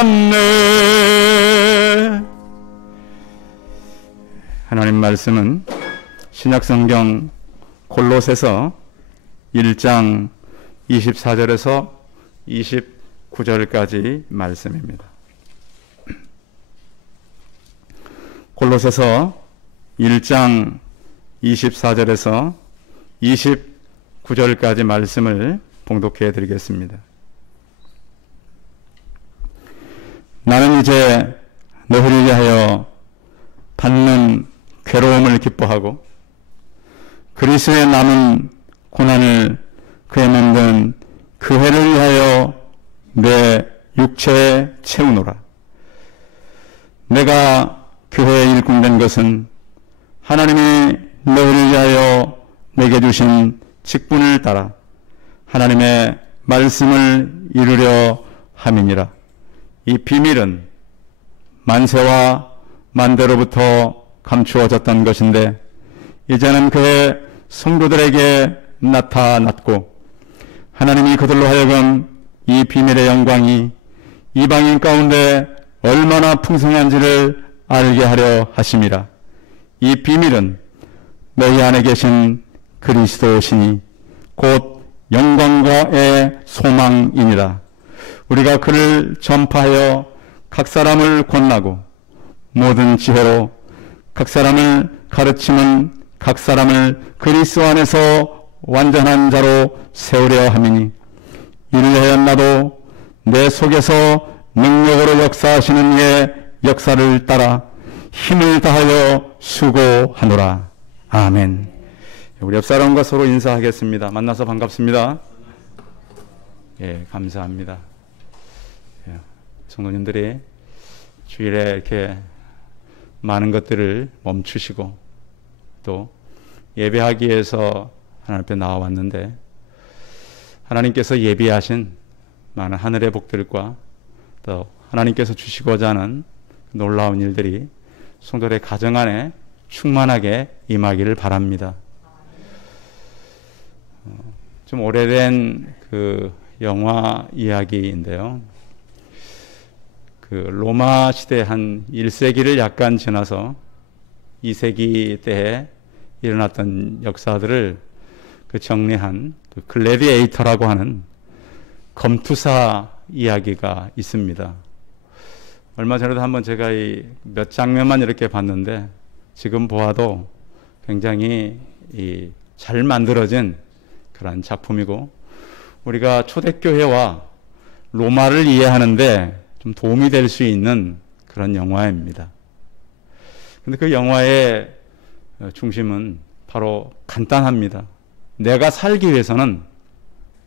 않네. 하나님 말씀은 신약성경 골로새서 1장 24절에서 29절까지 말씀입니다. 골로새서 1장 24절에서 29절까지 말씀을 봉독해 드리겠습니다. 나는 이제 너희를 위하여 받는 괴로움을 기뻐하고 그리스도의 남은 고난을 그에 만든 그 해를 위하여 내 육체에 채우노라. 내가 교회에 일꾼된 것은 하나님이 너희를 위하여 내게 주신 직분을 따라 하나님의 말씀을 이루려 함이니라. 이 비밀은 만세와 만대로부터 감추어졌던 것인데 이제는 그의 성도들에게 나타났고 하나님이 그들로 하여금 이 비밀의 영광이 이방인 가운데 얼마나 풍성한지를 알게 하려 하심이라. 이 비밀은 너희 안에 계신 그리스도시니 곧 영광과의 소망이니라. 우리가 그를 전파하여 각 사람을 권하고 모든 지혜로 각 사람을 가르치는 각 사람을 그리스도 안에서 완전한 자로 세우려 함이니 이를 위하여 나도 내 속에서 능력으로 역사하시는 이의 역사를 따라 힘을 다하여 수고하노라. 아멘. 우리 옆 사람과 서로 인사하겠습니다. 만나서 반갑습니다. 예, 감사합니다. 예, 성도님들이 주일에 이렇게 많은 것들을 멈추시고 또 예배하기 위해서 하나님 앞에 나와왔는데 하나님께서 예비하신 많은 하늘의 복들과 또 하나님께서 주시고자 하는 놀라운 일들이 성도들의 가정 안에 충만하게 임하기를 바랍니다. 좀 오래된 그 영화 이야기인데요. 그 로마 시대 한 1세기를 약간 지나서 2세기 때에 일어났던 역사들을 그 정리한 그 글래디에이터라고 하는 검투사 이야기가 있습니다. 얼마 전에도 한번 제가 이 몇 장면만 이렇게 봤는데 지금 보아도 굉장히 잘 만들어진 그런 작품이고 우리가 초대교회와 로마를 이해하는데 좀 도움이 될 수 있는 그런 영화입니다. 근데 그 영화의 중심은 바로 간단합니다. 내가 살기 위해서는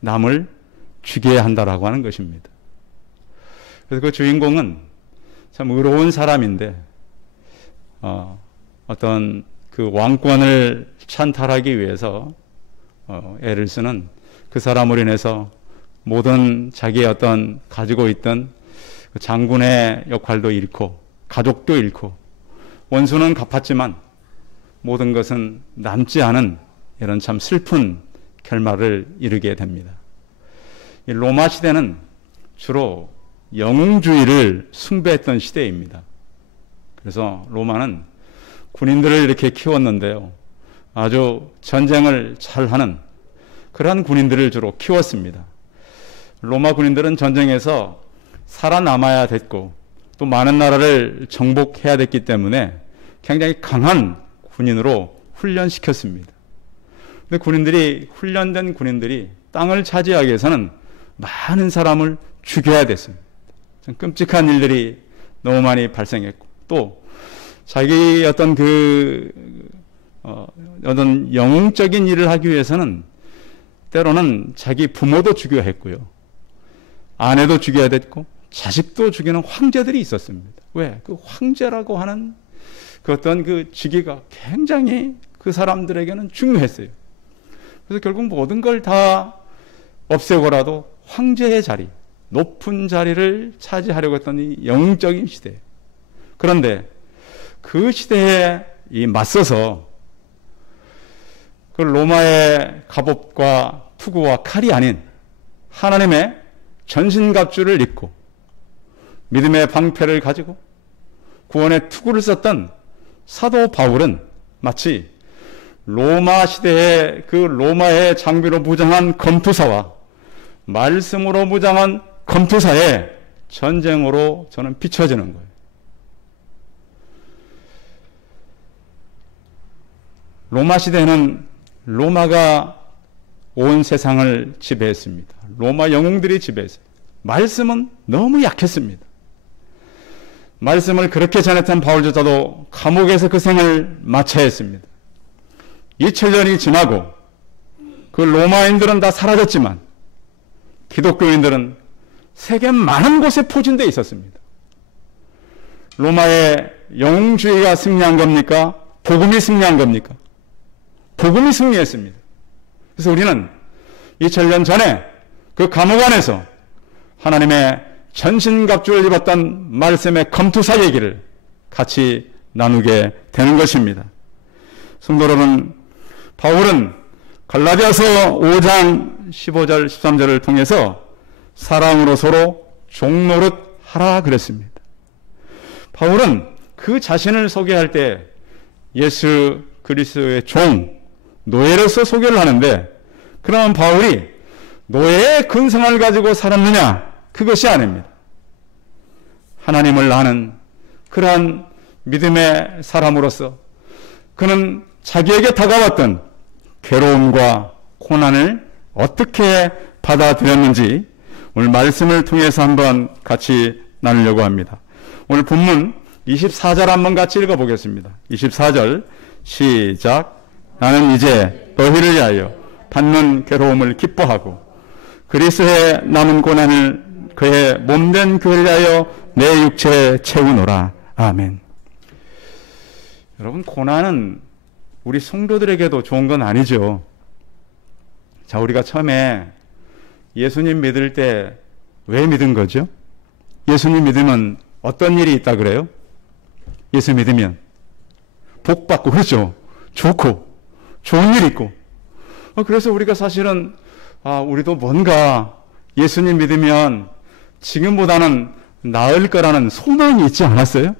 남을 죽여야 한다라고 하는 것입니다. 그래서 그 주인공은 참 의로운 사람인데 어떤 그 왕권을 찬탈하기 위해서 애를 쓰는 그 사람으로 인해서 모든 자기의 어떤 가지고 있던 그 장군의 역할도 잃고 가족도 잃고 원수는 갚았지만 모든 것은 남지 않은 이런 참 슬픈 결말을 이루게 됩니다. 이 로마 시대는 주로 영웅주의를 숭배했던 시대입니다. 그래서 로마는 군인들을 이렇게 키웠는데요. 아주 전쟁을 잘하는 그러한 군인들을 주로 키웠습니다. 로마 군인들은 전쟁에서 살아남아야 됐고 또 많은 나라를 정복해야 됐기 때문에 굉장히 강한 군인으로 훈련시켰습니다. 근데 훈련된 군인들이 땅을 차지하기 위해서는 많은 사람을 죽여야 됐습니다. 좀 끔찍한 일들이 너무 많이 발생했고 또 자기 어떤 어떤 영웅적인 일을 하기 위해서는 때로는 자기 부모도 죽여야 했고요. 아내도 죽여야 됐고 자식도 죽이는 황제들이 있었습니다. 왜? 그 황제라고 하는 그 어떤 그 직위가 굉장히 그 사람들에게는 중요했어요. 그래서 결국 모든 걸 다 없애고라도 황제의 자리, 높은 자리를 차지하려고 했던 이 영웅적인 시대. 그런데 그 시대에 맞서서 그 로마의 갑옷과 투구와 칼이 아닌 하나님의 전신갑주를 입고 믿음의 방패를 가지고 구원의 투구를 썼던 사도 바울은 마치 로마 시대의 그 로마의 장비로 무장한 검투사와 말씀으로 무장한 검투사의 전쟁으로 저는 비춰지는 거예요. 로마 시대는 로마가 온 세상을 지배했습니다. 로마 영웅들이 지배했어요. 말씀은 너무 약했습니다. 말씀을 그렇게 전했던 바울조차도 감옥에서 그 생을 마쳐야 했습니다. 2000년이 지나고 그 로마인들은 다 사라졌지만 기독교인들은 세계 많은 곳에 포진되어 있었습니다. 로마의 영웅주의가 승리한 겁니까? 복음이 승리한 겁니까? 복음이 승리했습니다. 그래서 우리는 2000년 전에 그 감옥 안에서 하나님의 전신갑주를 입었던 말씀의 검투사 얘기를 같이 나누게 되는 것입니다. 성도 여러분, 바울은 갈라디아서 5장 15절 13절을 통해서 사랑으로 서로 종노릇 하라 그랬습니다. 바울은 그 자신을 소개할 때 예수 그리스도의 종, 노예로서 소개를 하는데, 그러면 바울이 노예의 근성을 가지고 살았느냐? 그것이 아닙니다. 하나님을 아는 그러한 믿음의 사람으로서 그는 자기에게 다가왔던 괴로움과 고난을 어떻게 받아들였는지 오늘 말씀을 통해서 한번 같이 나누려고 합니다. 오늘 본문 24절 한번 같이 읽어보겠습니다. 24절 시작. 나는 이제 너희를 위하여 받는 괴로움을 기뻐하고 그리스도의 남은 고난을 그의 몸된 교회를 위하여 내 육체에 채우노라. 아멘. 여러분, 고난은 우리 성도들에게도 좋은 건 아니죠. 자, 우리가 처음에 예수님 믿을 때 왜 믿은 거죠? 예수님 믿으면 어떤 일이 있다 그래요? 예수 믿으면 복 받고, 그렇죠? 좋고 좋은 일 있고. 그래서 우리가 사실은 우리도 뭔가 예수님 믿으면 지금보다는 나을 거라는 소망이 있지 않았어요?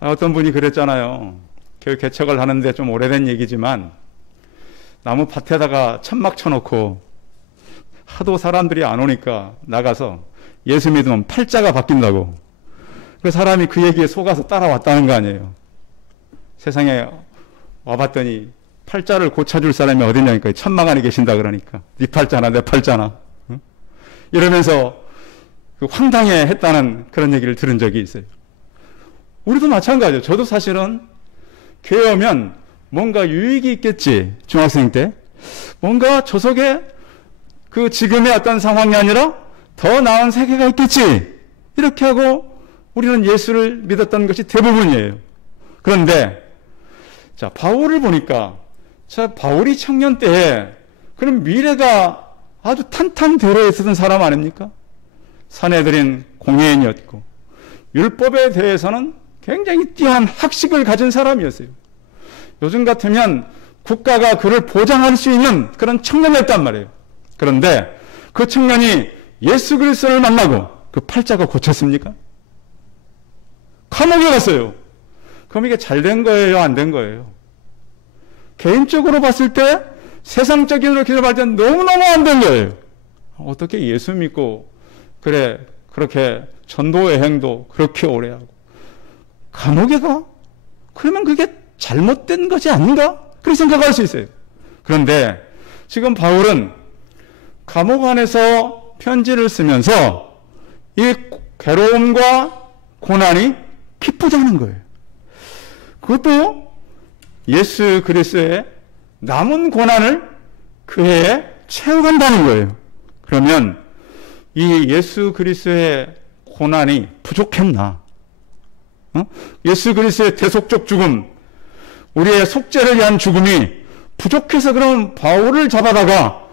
어떤 분이 그랬잖아요. 교회 개척을 하는데 좀 오래된 얘기지만 나무 밭에다가 천막 쳐놓고 하도 사람들이 안 오니까 나가서 예수 믿으면 팔자가 바뀐다고. 그 사람이 그 얘기에 속아서 따라왔다는 거 아니에요. 세상에 와봤더니 팔자를 고쳐줄 사람이 어딨냐니까. 천막 안에 계신다 그러니까. 네 팔자나 내 팔자나. 응? 이러면서 그 황당해 했다는 그런 얘기를 들은 적이 있어요. 우리도 마찬가지예요. 저도 사실은 교회 오면 뭔가 유익이 있겠지. 중학생 때. 뭔가 저 속에 그 지금의 어떤 상황이 아니라 더 나은 세계가 있겠지. 이렇게 하고 우리는 예수를 믿었던 것이 대부분이에요. 그런데 자, 바울을 보니까 바울이 청년 때에 그런 미래가 아주 탄탄대로에 있었던 사람 아닙니까? 사내들인 공예인이었고 율법에 대해서는 굉장히 뛰어난 학식을 가진 사람이었어요. 요즘 같으면 국가가 그를 보장할 수 있는 그런 청년이었단 말이에요. 그런데 그 청년이 예수 그리스도를 만나고 그 팔자가 고쳤습니까? 감옥에 갔어요. 그럼 이게 잘 된 거예요? 안 된 거예요? 개인적으로 봤을 때 세상적인 이렇게 봤을 때 너무너무 안 된 거예요. 어떻게 예수 믿고 그래 그렇게 전도 여행도 그렇게 오래 하고 감옥에 가? 그러면 그게 잘못된 것이 아닌가? 그렇게 생각할 수 있어요. 그런데 지금 바울은 감옥 안에서 편지를 쓰면서 이 괴로움과 고난이 기쁘다는 거예요. 그것도 예수 그리스도의 남은 고난을 그 해에 채워간다는 거예요. 그러면 이 예수 그리스도의 고난이 부족했나? 예수 그리스도의 대속적 죽음, 우리의 속죄를 위한 죽음이 부족해서 그럼 바울을 잡아다가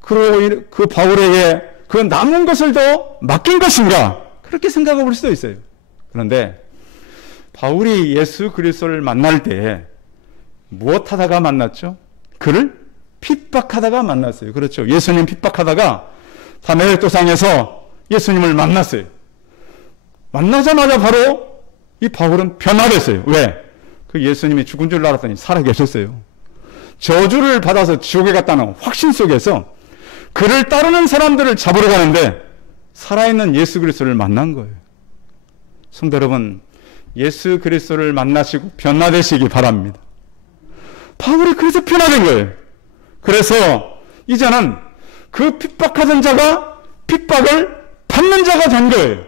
그 바울에게 그 남은 것을 더 맡긴 것인가? 그렇게 생각해 볼 수도 있어요. 그런데 바울이 예수 그리스도를 만날 때 무엇 하다가 만났죠? 그를 핍박하다가 만났어요. 그렇죠. 예수님 핍박하다가 다메섹 도상에서 예수님을 만났어요. 만나자마자 바로 이 바울은 변화됐어요. 왜? 그 예수님이 죽은 줄 알았더니 살아계셨어요. 저주를 받아서 지옥에 갔다는 확신 속에서 그를 따르는 사람들을 잡으러 가는데 살아있는 예수 그리스도를 만난 거예요. 성도 여러분, 예수 그리스도를 만나시고 변화되시기 바랍니다. 바울이 그래서 변화된 거예요. 그래서 이제는 그 핍박하던 자가 핍박을 받는 자가 된 거예요.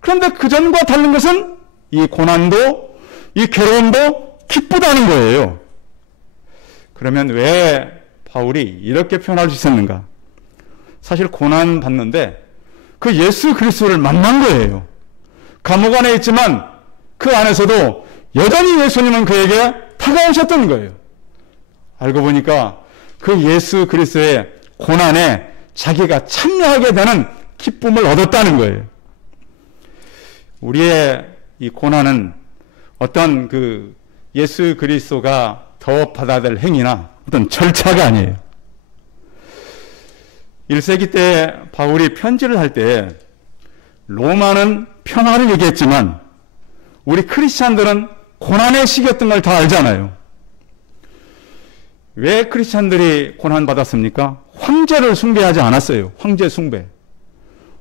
그런데 그전과 다른 것은 이 고난도, 이 괴로움도 기쁘다는 거예요. 그러면 왜 바울이 이렇게 표현할 수 있었는가? 사실 고난 받는데 그 예수 그리스도를 만난 거예요. 감옥 안에 있지만 그 안에서도 여전히 예수님은 그에게 다가오셨던 거예요. 알고 보니까 그 예수 그리스도의 고난에 자기가 참여하게 되는 기쁨을 얻었다는 거예요. 우리의 이 고난은 어떤 그 예수 그리스도가 더 받아야 될 행위나 어떤 절차가 아니에요. 1세기 때 바울이 편지를 할 때 로마는 평화를 얘기했지만 우리 크리스찬들은 고난의 시기였던 걸 다 알잖아요. 왜 크리스찬들이 고난받았습니까? 황제를 숭배하지 않았어요. 황제 숭배.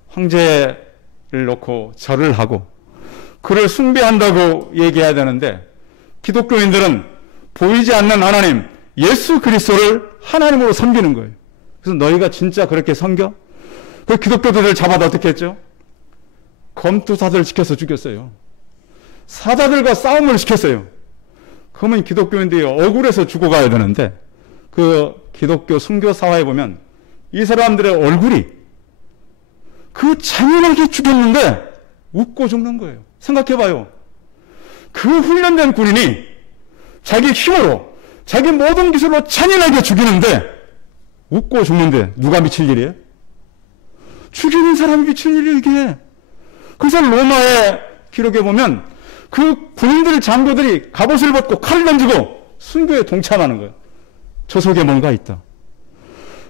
황제를 놓고 절을 하고 그를 숭배한다고 얘기해야 되는데 기독교인들은 보이지 않는 하나님, 예수 그리스도를 하나님으로 섬기는 거예요. 그래서 너희가 진짜 그렇게 섬겨? 그 기독교들을 잡아도 어떻게 했죠? 검투사들 시켜서 죽였어요. 사자들과 싸움을 시켰어요. 그러면 기독교인들이 억울해서 죽어가야 되는데 그 기독교 순교사화에 보면 이 사람들의 얼굴이 그 잔인하게 죽였는데 웃고 죽는 거예요. 생각해봐요. 그 훈련된 군인이 자기 힘으로 자기 모든 기술로 잔인하게 죽이는데 웃고 죽는데 누가 미칠 일이에요? 죽이는 사람이 미칠 일이에요, 이게. 그래서 로마의 기록에 보면 그 군인들, 장교들이 갑옷을 벗고 칼을 던지고 순교에 동참하는 거예요. 저 속에 뭔가 있다.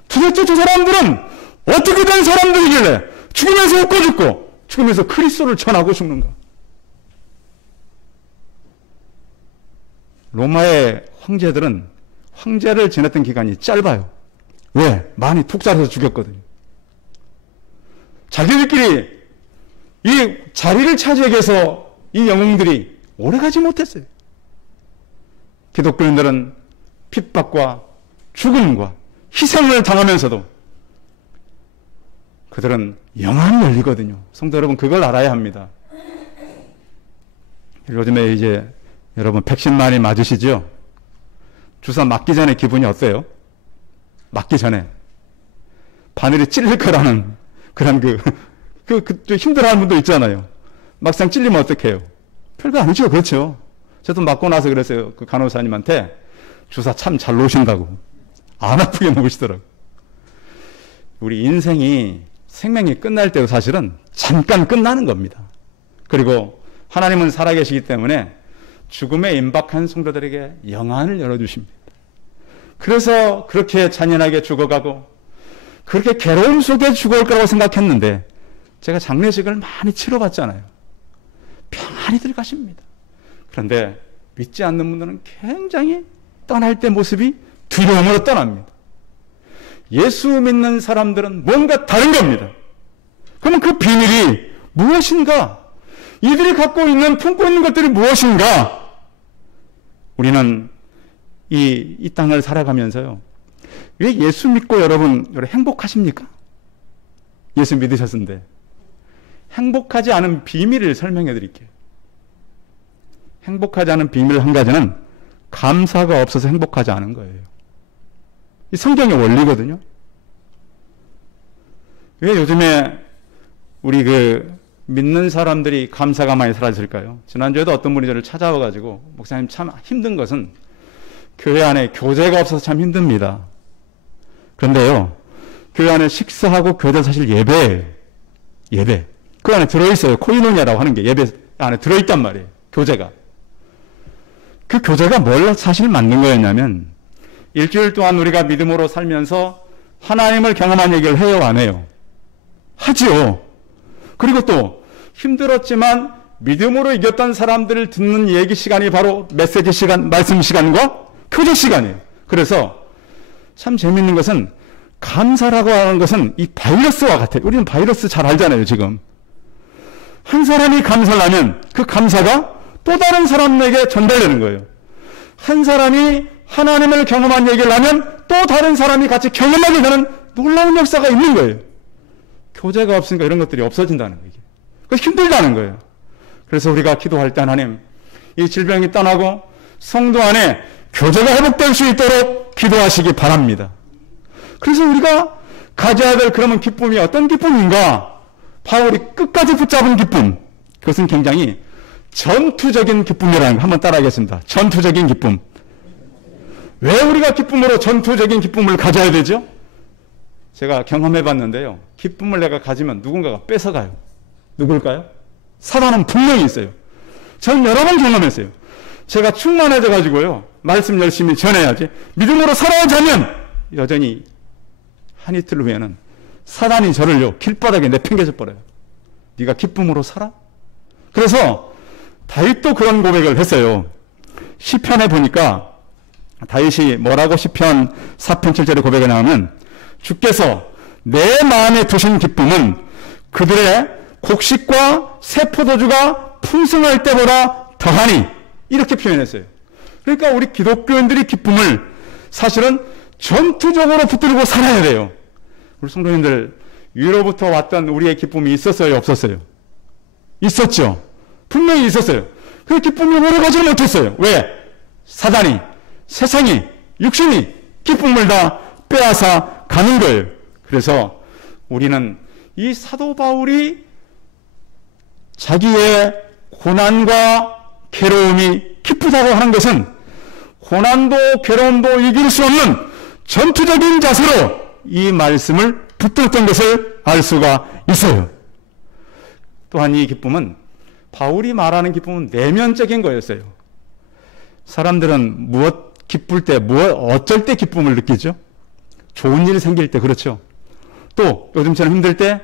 도대체 저 사람들은 어떻게 된 사람들이길래 죽으면서 웃고 죽고 죽으면서 그리스도를 전하고 죽는가? 로마의 황제들은 황제를 지냈던 기간이 짧아요. 왜? 많이 툭살해서 죽였거든요. 자기들끼리 이 자리를 차지하기 위해서 이 영웅들이 오래가지 못했어요. 기독교인들은 핍박과 죽음과 희생을 당하면서도 그들은 영원히 열리거든요. 성도 여러분, 그걸 알아야 합니다. 요즘에 이제 여러분 백신 많이 맞으시죠? 주사 맞기 전에 기분이 어때요? 맞기 전에 바늘이 찔릴 거라는 그런 좀 힘들어하는 분도 있잖아요. 막상 찔리면 어떡해요? 별거 아니죠. 그렇죠. 저도 맞고 나서 그랬어요. 그 간호사님한테 주사 참 잘 놓으신다고. 안 아프게 놓으시더라고요. 우리 인생이 생명이 끝날 때도 사실은 잠깐 끝나는 겁니다. 그리고 하나님은 살아계시기 때문에 죽음에 임박한 성도들에게 영안을 열어주십니다. 그래서 그렇게 잔인하게 죽어가고 그렇게 괴로움 속에 죽어올 거라고 생각했는데 제가 장례식을 많이 치러봤잖아요. 평안히들 가십니다. 그런데 믿지 않는 분들은 굉장히 떠날 때 모습이 두려움으로 떠납니다. 예수 믿는 사람들은 뭔가 다른 겁니다. 그러면 그 비밀이 무엇인가? 이들이 갖고 있는, 품고 있는 것들이 무엇인가? 우리는 이 땅을 살아가면서요. 왜 예수 믿고 여러분 행복하십니까? 예수 믿으셨는데. 행복하지 않은 비밀을 설명해 드릴게요. 행복하지 않은 비밀 한 가지는 감사가 없어서 행복하지 않은 거예요. 이 성경의 원리거든요. 왜 요즘에 우리 믿는 사람들이 감사가 많이 사라질까요? 지난주에도 어떤 분이 저를 찾아와가지고 목사님 참 힘든 것은 교회 안에 교제가 없어서 참 힘듭니다. 그런데요, 교회 안에 식사하고 교제 사실 예배예요. 예배. 그 안에 들어있어요. 코이노니아라고 하는 게 예배 안에 들어있단 말이에요. 교제가. 그 교제가 뭘 사실 만든 거였냐면 일주일 동안 우리가 믿음으로 살면서 하나님을 경험한 얘기를 해요, 안 해요? 하지요. 그리고 또 힘들었지만 믿음으로 이겼던 사람들을 듣는 얘기 시간이 바로 메시지 시간, 말씀 시간과 교제 시간이에요. 그래서 참 재밌는 것은 감사라고 하는 것은 이 바이러스와 같아요. 우리는 바이러스 잘 알잖아요, 지금. 한 사람이 감사를 하면 그 감사가 또 다른 사람에게 전달되는 거예요. 한 사람이 하나님을 경험한 얘기를 하면 또 다른 사람이 같이 경험하게 되는 놀라운 역사가 있는 거예요. 교제가 없으니까 이런 것들이 없어진다는 거예요. 그래서 힘들다는 거예요. 그래서 우리가 기도할 때 하나님, 이 질병이 떠나고 성도 안에 교제가 회복될 수 있도록 기도하시기 바랍니다. 그래서 우리가 가져야 될 그러면 기쁨이 어떤 기쁨인가? 바울이 끝까지 붙잡은 기쁨. 그것은 굉장히 전투적인 기쁨이라는 거 한번 따라하겠습니다. 전투적인 기쁨. 왜 우리가 기쁨으로 전투적인 기쁨을 가져야 되죠? 제가 경험해 봤는데요. 기쁨을 내가 가지면 누군가가 뺏어가요. 누굴까요? 사단은 분명히 있어요. 저는 여러 번 경험했어요. 제가 충만해져 가지고요. 말씀 열심히 전해야지. 믿음으로 살아야자면 여전히 한 이틀 후에는 사단이 저를요. 길바닥에 내팽개쳐 버려요. 네가 기쁨으로 살아? 그래서 다윗도 그런 고백을 했어요. 시편에 보니까 다윗이 뭐라고 시편 4편 7절에 고백에 나오면 주께서 내 마음에 두신 기쁨은 그들의 곡식과 새 포도주가 풍성할 때보다 더하니 이렇게 표현했어요. 그러니까 우리 기독교인들이 기쁨을 사실은 전투적으로 붙들고 살아야 돼요. 우리 성도님들 위로부터 왔던 우리의 기쁨이 있었어요? 없었어요? 있었죠. 분명히 있었어요. 그 기쁨이 오래 가지 못했어요. 왜? 사단이, 세상이, 육신이 기쁨을 다 빼앗아 가는 거예요. 그래서 우리는 이 사도 바울이 자기의 고난과 괴로움이 기쁘다고 하는 것은 고난도 괴로움도 이길 수 없는 전투적인 자세로 이 말씀을 붙들었던 것을 알 수가 있어요. 또한 이 기쁨은 바울이 말하는 기쁨은 내면적인 거였어요. 사람들은 무엇 기쁠 때, 어쩔 때 기쁨을 느끼죠? 좋은 일이 생길 때, 그렇죠? 또 요즘처럼 힘들 때,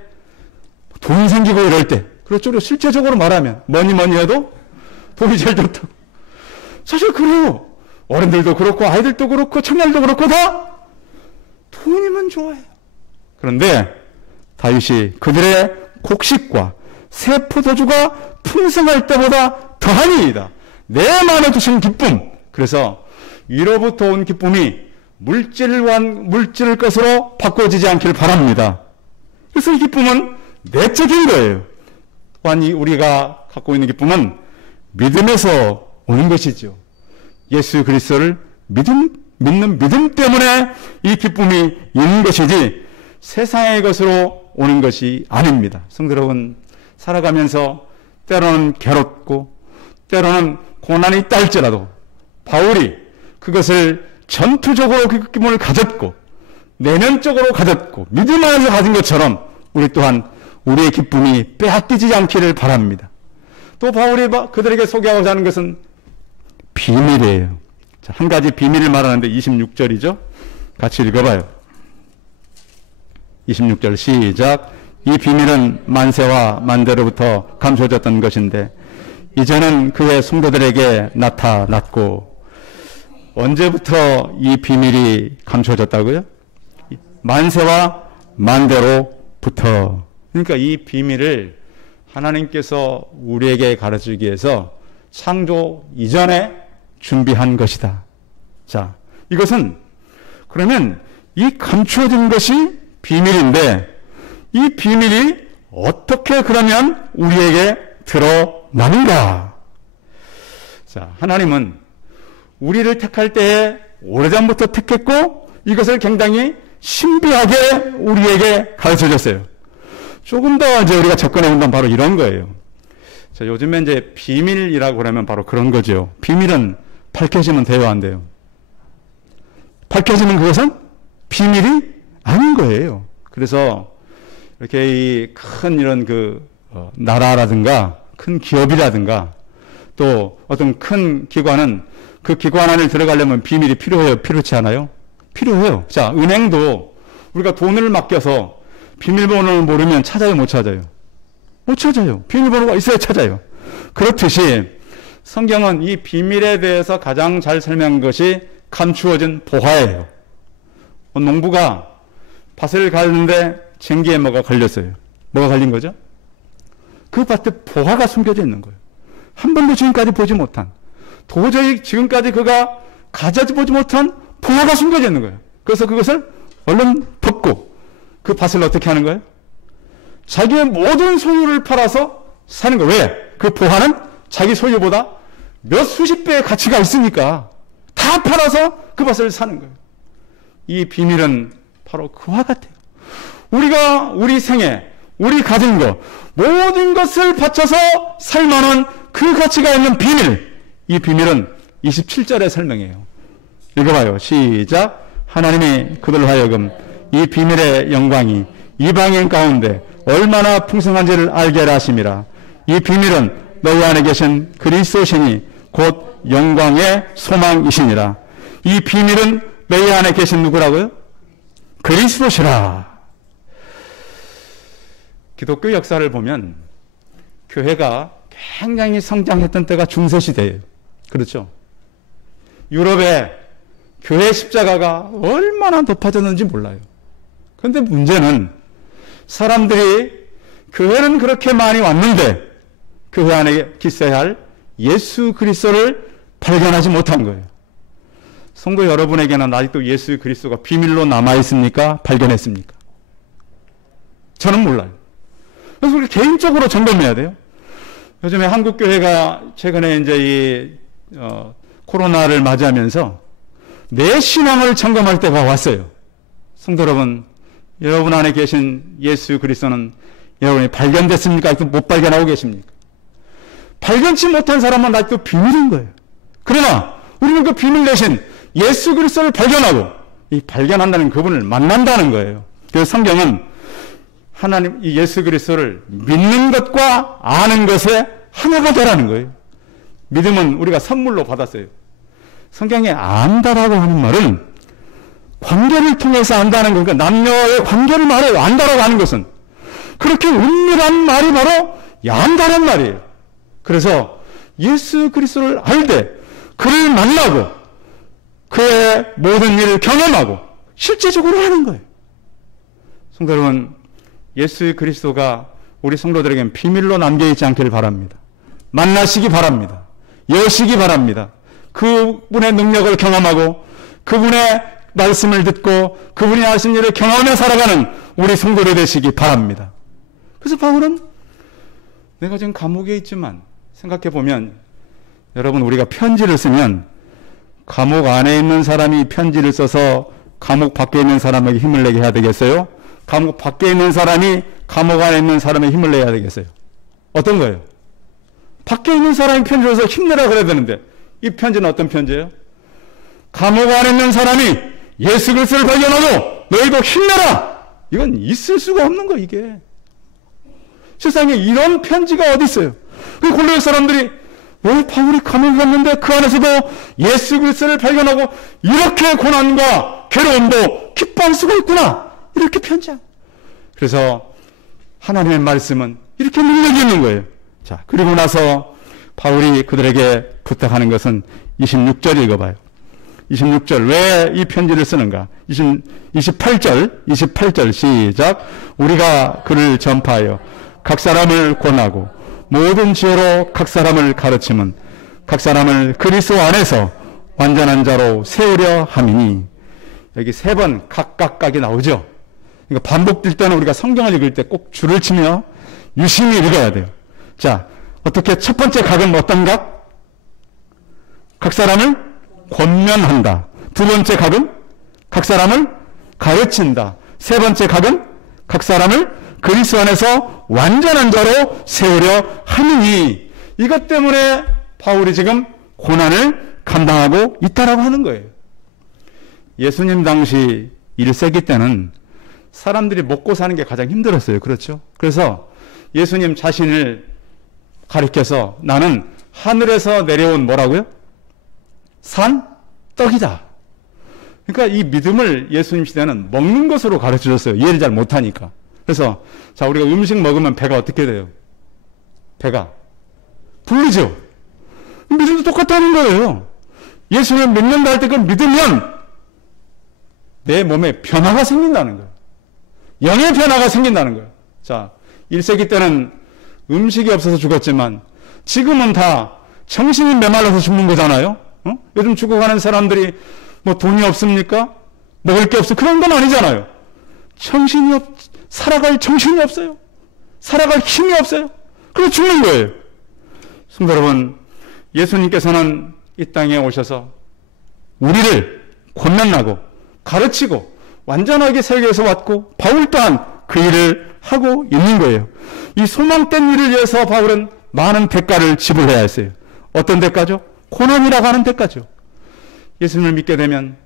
돈이 생기고 이럴 때, 그렇죠? 실제적으로 말하면 뭐니 해도 돈이 제일 좋다고. 사실 그래요. 어른들도 그렇고 아이들도 그렇고 청년도 그렇고 다 돈이면 좋아해요. 그런데 다윗이 그들의 곡식과 새 포도주가 풍성할 때보다 더하니이다. 내 마음에 두신 기쁨. 그래서 위로부터 온 기쁨이 물질 것으로 바꿔지지 않기를 바랍니다. 그래서 이 기쁨은 내적인 거예요. 또한 우리가 갖고 있는 기쁨은 믿음에서 오는 것이죠. 예수 그리스도를 믿는 믿음 때문에 이 기쁨이 있는 것이지 세상의 것으로 오는 것이 아닙니다. 성도 여러분, 살아가면서 때로는 괴롭고 때로는 고난이 있다 할지라도 바울이 그것을 전투적으로 그 기쁨을 가졌고 내면적으로 가졌고 믿음 안에서 가진 것처럼 우리 또한 우리의 기쁨이 빼앗기지 않기를 바랍니다. 또 바울이 그들에게 소개하고자 하는 것은 비밀이에요. 자, 한 가지 비밀을 말하는데 26절이죠. 같이 읽어봐요. 26절 시작. 이 비밀은 만세와 만대로부터 감춰졌던 것인데 이제는 그의 성도들에게 나타났고. 언제부터 이 비밀이 감춰졌다고요? 만세와 만대로부터. 그러니까 이 비밀을 하나님께서 우리에게 가르치기 위해서 창조 이전에 준비한 것이다. 자, 이것은 그러면 이 감추어진 것이 비밀인데 이 비밀이 어떻게 그러면 우리에게 드러나는가? 자, 하나님은 우리를 택할 때에 오래전부터 택했고 이것을 굉장히 신비하게 우리에게 가르쳐 줬어요. 조금 더 이제 우리가 접근해 본다면 바로 이런 거예요. 자, 요즘에 이제 비밀이라고 그러면 바로 그런 거죠. 비밀은 밝혀지면 돼요, 안 돼요? 밝혀지면 그것은 비밀이 아닌 거예요. 그래서 이렇게 이 큰 이런 나라라든가 큰 기업이라든가 또 어떤 큰 기관은 그 기관 안에 들어가려면 비밀이 필요해요? 필요치 않아요? 필요해요. 자, 은행도 우리가 돈을 맡겨서 비밀번호를 모르면 찾아요, 못 찾아요? 못 찾아요. 비밀번호가 있어야 찾아요. 그렇듯이 성경은 이 비밀에 대해서 가장 잘 설명한 것이 감추어진 보화예요. 농부가 밭을 가는데 쟁기에 뭐가 걸렸어요. 뭐가 걸린 거죠? 그 밭에 보화가 숨겨져 있는 거예요. 한 번도 지금까지 보지 못한, 도저히 지금까지 그가 가져보지 못한 보화가 숨겨져 있는 거예요. 그래서 그것을 얼른 덮고 그 밭을 어떻게 하는 거예요? 자기의 모든 소유를 팔아서 사는 거예요. 왜? 그 보화는 자기 소유보다 몇 수십 배의 가치가 있으니까 다 팔아서 그 밭을 사는 거예요. 이 비밀은 바로 그와 같아요. 우리가 우리 생애, 우리 가진 것, 모든 것을 바쳐서 살 만한 그 가치가 있는 비밀. 이 비밀은 27절의 설명이에요. 읽어봐요. 시작. 하나님이 그들로 하여금 이 비밀의 영광이 이방인 가운데 얼마나 풍성한지를 알게 하라 하심이라. 이 비밀은 너희 안에 계신 그리스도시니 곧 영광의 소망이시니라. 이 비밀은 너희 안에 계신 누구라고요? 그리스도시라. 기독교 역사를 보면 교회가 굉장히 성장했던 때가 중세시대예요. 그렇죠? 유럽의 교회 십자가가 얼마나 높아졌는지 몰라요. 그런데 문제는 사람들이 교회는 그렇게 많이 왔는데 교회 안에 기세할 예수 그리스도를 발견하지 못한 거예요. 성도 여러분에게는 아직도 예수 그리스도가 비밀로 남아있습니까? 발견했습니까? 저는 몰라요. 그래서 우리 개인적으로 점검해야 돼요. 요즘에 한국교회가 최근에 이제 코로나를 맞이하면서 내 신앙을 점검할 때가 왔어요. 성도 여러분, 여러분 안에 계신 예수 그리스도는 여러분이 발견됐습니까? 아직도 못 발견하고 계십니까? 발견치 못한 사람은 아직도 비밀인 거예요. 그러나 우리는 그 비밀 대신 예수 그리스도를 발견하고 이 발견한다는 그분을 만난다는 거예요. 그래서 성경은 하나님 이 예수 그리스도를 믿는 것과 아는 것에 하나가 되라는 거예요. 믿음은 우리가 선물로 받았어요. 성경에 안다라고 하는 말은 관계를 통해서 안다는 거니까 남녀의 관계를 말해요. 안다라고 하는 것은 그렇게 은밀한 말이 바로 안다는 말이에요. 그래서 예수 그리스도를 알되 그를 만나고 그의 모든 일을 경험하고 실제적으로 하는 거예요. 성도 여러분, 예수 그리스도가 우리 성도들에게는 비밀로 남겨있지 않기를 바랍니다. 만나시기 바랍니다. 여시기 바랍니다. 그분의 능력을 경험하고 그분의 말씀을 듣고 그분이 하신 일을 경험하며 살아가는 우리 성도들 되시기 바랍니다. 그래서 바울은 내가 지금 감옥에 있지만 생각해보면 여러분 우리가 편지를 쓰면 감옥 안에 있는 사람이 편지를 써서 감옥 밖에 있는 사람에게 힘을 내게 해야 되겠어요? 감옥 밖에 있는 사람이 감옥 안에 있는 사람에게 힘을 내야 되겠어요? 어떤 거예요? 밖에 있는 사람이 편지를 써서 힘내라 그래야 되는데 이 편지는 어떤 편지예요? 감옥 안에 있는 사람이 예수 그리스도를 발견하고 너희도 힘내라! 이건 있을 수가 없는 거 이게. 세상에 이런 편지가 어디 있어요? 그 골로새 사람들이 왜 바울이 감옥에 갔는데 그 안에서도 예수 그리스도를 발견하고 이렇게 고난과 괴로움도 기뻐할 수가 있구나. 이렇게 편지한. 그래서 하나님의 말씀은 이렇게 능력이 있는 거예요. 자, 그리고 나서 바울이 그들에게 부탁하는 것은 26절 읽어봐요. 26절 왜 이 편지를 쓰는가? 28절 시작. 우리가 그를 전파하여 각 사람을 권하고 모든 지혜로 각 사람을 가르치면 각 사람을 그리스도 안에서 완전한 자로 세우려 함이니. 여기 세 번 각각각이 나오죠. 그러니까 반복될 때는 우리가 성경을 읽을 때 꼭 줄을 치며 유심히 읽어야 돼요. 자, 어떻게 첫 번째 각은 어떤 각? 각 사람을 권면한다. 두 번째 각은 각 사람을 가르친다. 세 번째 각은 각 사람을 그리스도 안에서 완전한 자로 세우려 하느니. 이것 때문에 바울이 지금 고난을 감당하고 있다라고 하는 거예요. 예수님 당시 1세기 때는 사람들이 먹고 사는 게 가장 힘들었어요. 그렇죠? 그래서 예수님 자신을 가리켜서 나는 하늘에서 내려온 뭐라고요? 산 떡이다. 그러니까 이 믿음을 예수님 시대는 먹는 것으로 가르쳐 줬어요. 이해를 잘 못하니까. 그래서 자, 우리가 음식 먹으면 배가 어떻게 돼요? 배가 부르죠. 믿음도 똑같다는 거예요. 예수를 믿는다 할 때 그걸 믿으면 내 몸에 변화가 생긴다는 거예요. 영의 변화가 생긴다는 거예요. 자, 1세기 때는 음식이 없어서 죽었지만 지금은 다 정신이 메말라서 죽는 거잖아요. 요즘 죽어가는 사람들이 뭐 돈이 없습니까? 먹을 게 없어. 그런 건 아니잖아요. 살아갈 정신이 없어요. 살아갈 힘이 없어요. 그래서 죽는 거예요. 성도 여러분, 예수님께서는 이 땅에 오셔서 우리를 권면하고 가르치고 완전하게 세계에서 왔고 바울 또한 그 일을 하고 있는 거예요. 이 소망된 일을 위해서 바울은 많은 대가를 지불해야 했어요. 어떤 대가죠? 고난이라고 하는 대가죠. 예수님을 믿게 되면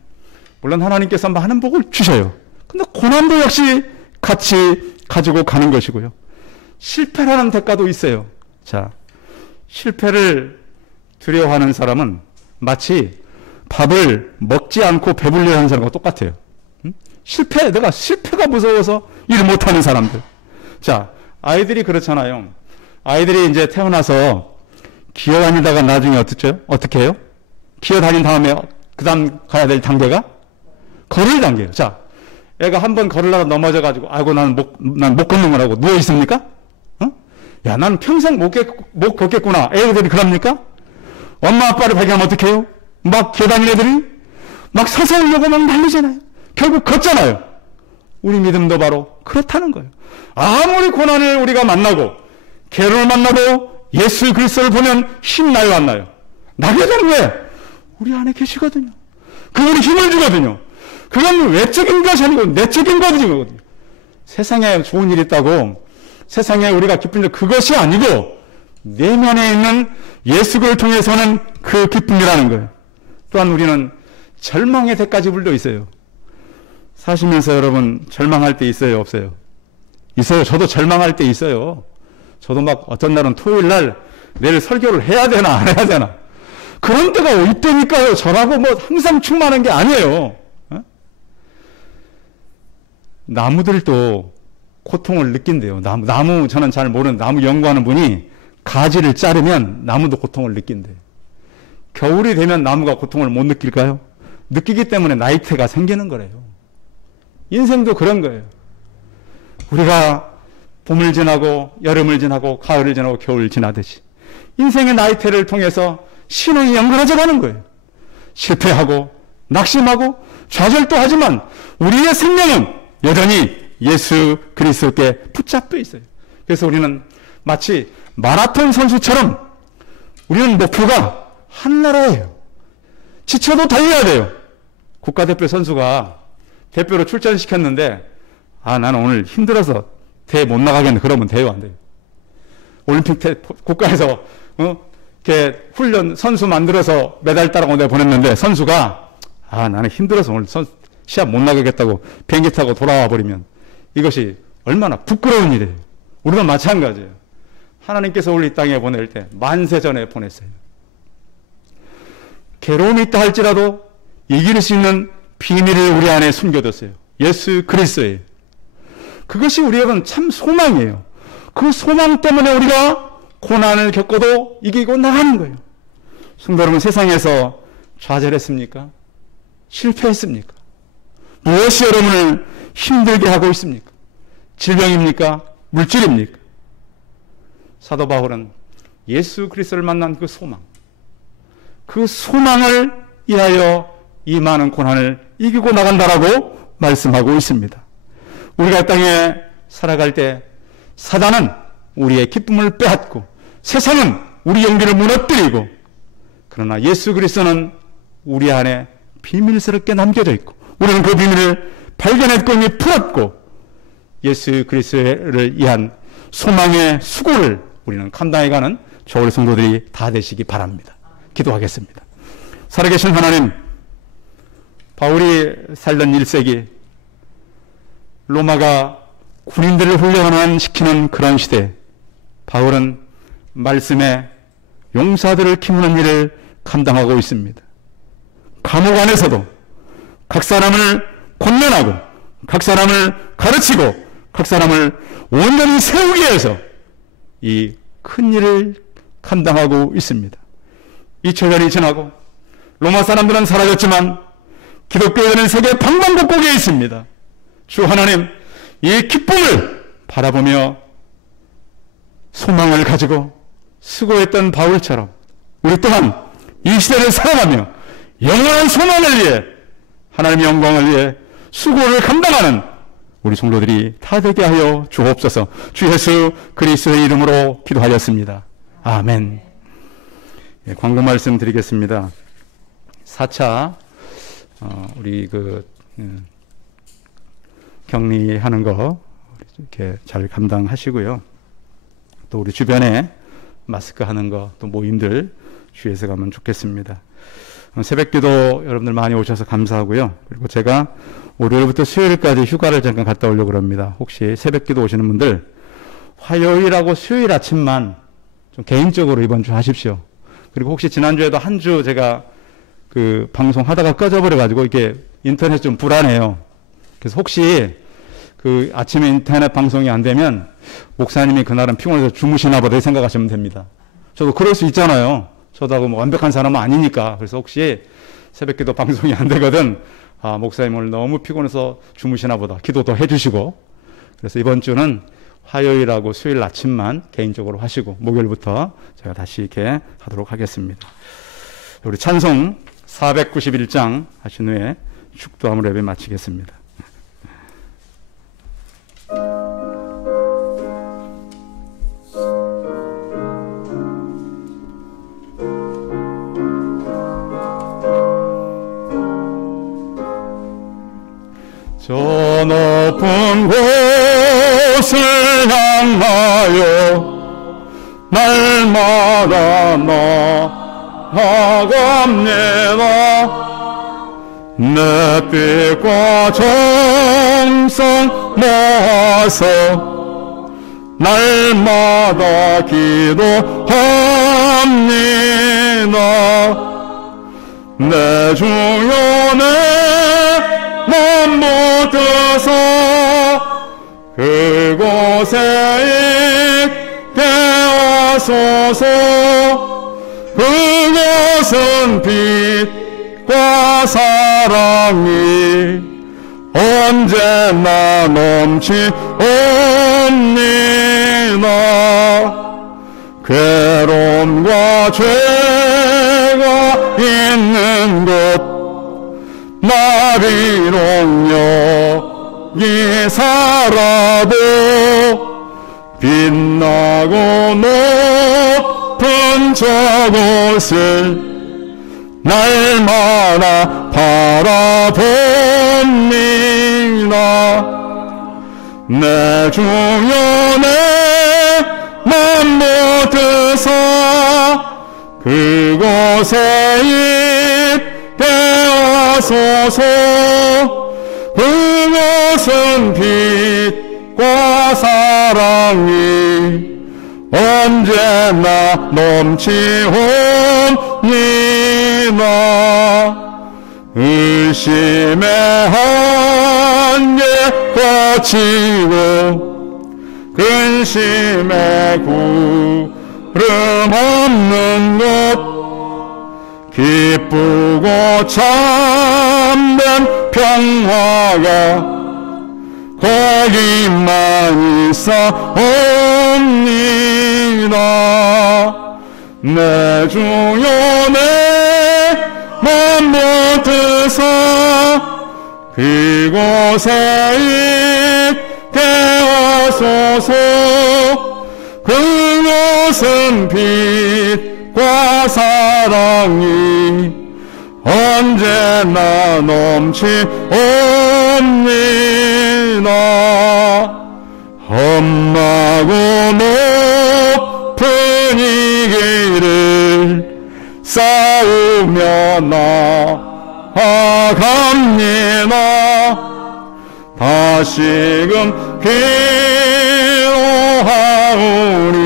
물론 하나님께서 많은 복을 주셔요. 근데 고난도 역시 같이 가지고 가는 것이고요. 실패라는 대가도 있어요. 자, 실패를 두려워하는 사람은 마치 밥을 먹지 않고 배불려 하는 사람과 똑같아요. 내가 실패가 무서워서 일 못하는 사람들. 자, 아이들이 그렇잖아요. 아이들이 이제 태어나서 기어다니다가 나중에 어떻게 해요? 기어다닌 다음에 그 다음 가야 될 단계가 걸을 단계예요. 자, 애가 한번 걸으려다 넘어져가지고 아이고 난 못 걷는 거라고 누워 있습니까? 야, 난 평생 못 걷겠구나. 애들이 그럽니까? 엄마 아빠를 발견하면 어떻게 해요? 막 기어다니는 애들이 막 서서 오려고 막 난리잖아요. 결국 걷잖아요. 우리 믿음도 바로 그렇다는 거예요. 아무리 고난을 우리가 만나고 괴로움을 만나도 예수 그리스도를 보면 힘나요, 안 나요? 나게 되는 왜? 우리 안에 계시거든요. 그분이 힘을 주거든요. 그건 외적인 것이 아니고 내적인 거거든요. 세상에 좋은 일이 있다고 세상에 우리가 기쁜 일 그것이 아니고 내면에 있는 예수를 통해서는 그 기쁨이라는 거예요. 또한 우리는 절망의 대가지불도 있어요. 사시면서 여러분 절망할 때 있어요, 없어요? 있어요. 저도 절망할 때 있어요. 저도 막 어떤 날은 토요일 날 내일 설교를 해야 되나 안 해야 되나 그런 때가 있다니까요. 저라고 뭐 항상 충만한 게 아니에요. 나무들도 고통을 느낀대요. 나무 저는 잘 모르는 나무 연구하는 분이 가지를 자르면 나무도 고통을 느낀대요. 겨울이 되면 나무가 고통을 못 느낄까요? 느끼기 때문에 나이테가 생기는 거래요. 인생도 그런 거예요. 우리가 봄을 지나고 여름을 지나고 가을을 지나고 겨울을 지나듯이 인생의 나이테를 통해서 신앙이 연결해져 가는 거예요. 실패하고 낙심하고 좌절도 하지만 우리의 생명은 여전히 예수 그리스도께 붙잡혀 있어요. 그래서 우리는 마치 마라톤 선수처럼 우리는 목표가 한 나라예요. 지쳐도 달려야 돼요. 국가대표 선수가 대표로 출전시켰는데 나는 오늘 힘들어서 대회 못 나가겠네. 그러면 대회 안 돼요. 올림픽 국가에서 이렇게 훈련 선수 만들어서 메달 따라고 내가 보냈는데 선수가 나는 힘들어서 오늘 시합 못 나가겠다고 비행기 타고 돌아와 버리면 이것이 얼마나 부끄러운 일이에요. 우리도 마찬가지예요. 하나님께서 우리 땅에 보낼 때 만세 전에 보냈어요. 괴로움이 있다 할지라도 이길 수 있는 비밀을 우리 안에 숨겨뒀어요. 예수 그리스도예요. 그것이 우리에게는 참 소망이에요. 그 소망 때문에 우리가 고난을 겪어도 이기고 나가는 거예요. 성도 여러분, 세상에서 좌절했습니까? 실패했습니까? 무엇이 여러분을 힘들게 하고 있습니까? 질병입니까? 물질입니까? 사도 바울은 예수 그리스도를 만난 그 소망, 그 소망을 위하여 이 많은 고난을 이기고 나간다라고 말씀하고 있습니다. 우리가 땅에 살아갈 때 사단은 우리의 기쁨을 빼앗고 세상은 우리 용기를 무너뜨리고 그러나 예수 그리스도는 우리 안에 비밀스럽게 남겨져 있고 우리는 그 비밀을 발견했고 이미 풀었고 예수 그리스도를 위한 소망의 수고를 우리는 감당해가는 저울 성도들이 다 되시기 바랍니다. 기도하겠습니다. 살아계신 하나님, 바울이 살던 1세기 로마가 군인들을 훈련시키는 그런 시대, 바울은 말씀에 용사들을 키우는 일을 감당하고 있습니다. 감옥 안에서도 각 사람을 권면하고 각 사람을 가르치고 각 사람을 온전히 세우기 위해서 이 큰 일을 감당하고 있습니다. 2000년이 지나고 로마 사람들은 사라졌지만 기독교회는 세계 방방곡곡에 있습니다. 주 하나님, 이 기쁨을 바라보며 소망을 가지고 수고했던 바울처럼 우리 또한 이 시대를 살아가며 영원한 소망을 위해, 하나님의 영광을 위해 수고를 감당하는 우리 성도들이 다 되게 하여 주옵소서. 주 예수 그리스도의 이름으로 기도하였습니다. 아멘. 예, 광고 말씀 드리겠습니다. 4차 우리 격리하는 거 이렇게 잘 감당하시고요. 또 우리 주변에 마스크 하는 거, 또 모임들 주의해서 가면 좋겠습니다. 새벽기도 여러분들 많이 오셔서 감사하고요. 그리고 제가 월요일부터 수요일까지 휴가를 잠깐 갔다 오려고 합니다. 혹시 새벽기도 오시는 분들 화요일하고 수요일 아침만 좀 개인적으로 이번 주 하십시오. 그리고 혹시 지난주에도 한 주 제가 그 방송하다가 꺼져버려가지고 이게 인터넷 좀 불안해요. 그래서 혹시 그 아침에 인터넷 방송이 안 되면 목사님이 그날은 피곤해서 주무시나 보다 생각하시면 됩니다. 저도 그럴 수 있잖아요. 저도 하고 뭐 완벽한 사람은 아니니까. 그래서 혹시 새벽기도 방송이 안 되거든, 아, 목사님 오늘 너무 피곤해서 주무시나 보다 기도도 해주시고, 그래서 이번 주는 화요일하고 수요일 아침만 개인적으로 하시고 목요일부터 제가 다시 이렇게 하도록 하겠습니다. 우리 찬송 491장 하신 후에 축도함으로 예배 마치겠습니다. 저 높은 곳을 향하여 날마다 나아갑니다. 내 빛과 정성 모아서 날마다 기도합니다. 내 주여 내 맘 모두서 그곳에 있게 하소서. 그것은 빛과 사랑이 언제나 넘치옵니다. 괴로움과 죄가 있는 곳 나 비록 여기 살아도 빛나고 높은 저곳을 날마다 바라봅니다. 내 주여 내 맘 모두서 그곳에 있게 하소서. 그것은 빛과 사랑이 언제나 넘치옵니다. 의심의 한계 거치고 근심의 구름 없는 곳 기쁘고 참된 평화가 거기만 있사옵니다. 내 주여 내 맘 모두서 그곳에 있게 하소서. 그곳은 빛과 사랑이 언제나 넘치옵니다. 험하고 높은 이 길을 싸우며 나아갑니다. 다시금 기도하오니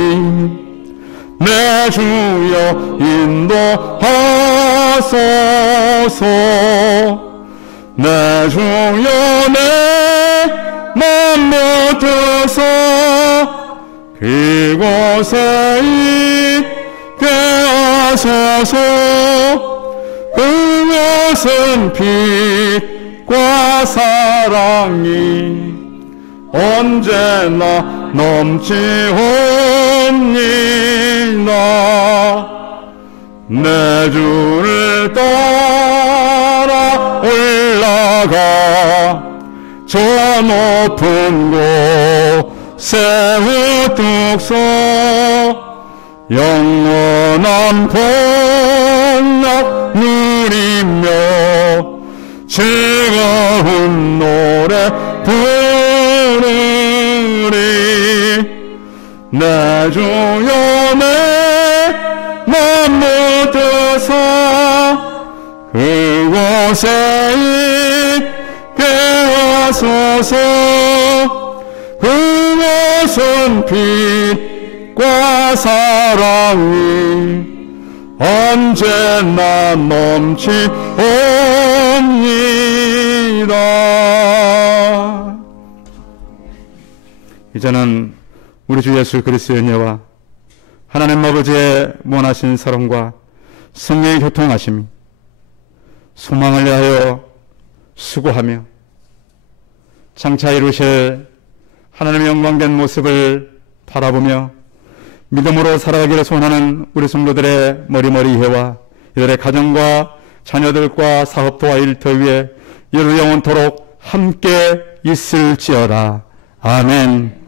내 주여 인도하소서. 내 주여 내 맘 모두서 그곳에 그곳에 있게 하소서. 그것은 빛과 사랑이 언제나 넘치옵니다. 내 주를 따라 올라가 저 높은 곳에 우뚝 서 영원한 복락 누리며 즐거운 노래 부르리. 내 주여 내 맘 모두서 그곳에 있게 하소서. 그곳은 빛과 사랑이 언제나 넘치옵니다. 이제는 우리 주 예수 그리스도의 은혜와 하나님 아버지의 무한하신 사랑과 성령의 교통하심이 소망을 위하여 수고하며 장차 이루실 하나님의 영광된 모습을 바라보며 믿음으로 살아가기를 소원하는 우리 성도들의 머리머리해와 이들의 가정과 자녀들과 사업도와 일터 위에 이를 영원토록 함께 있을지어다. 아멘.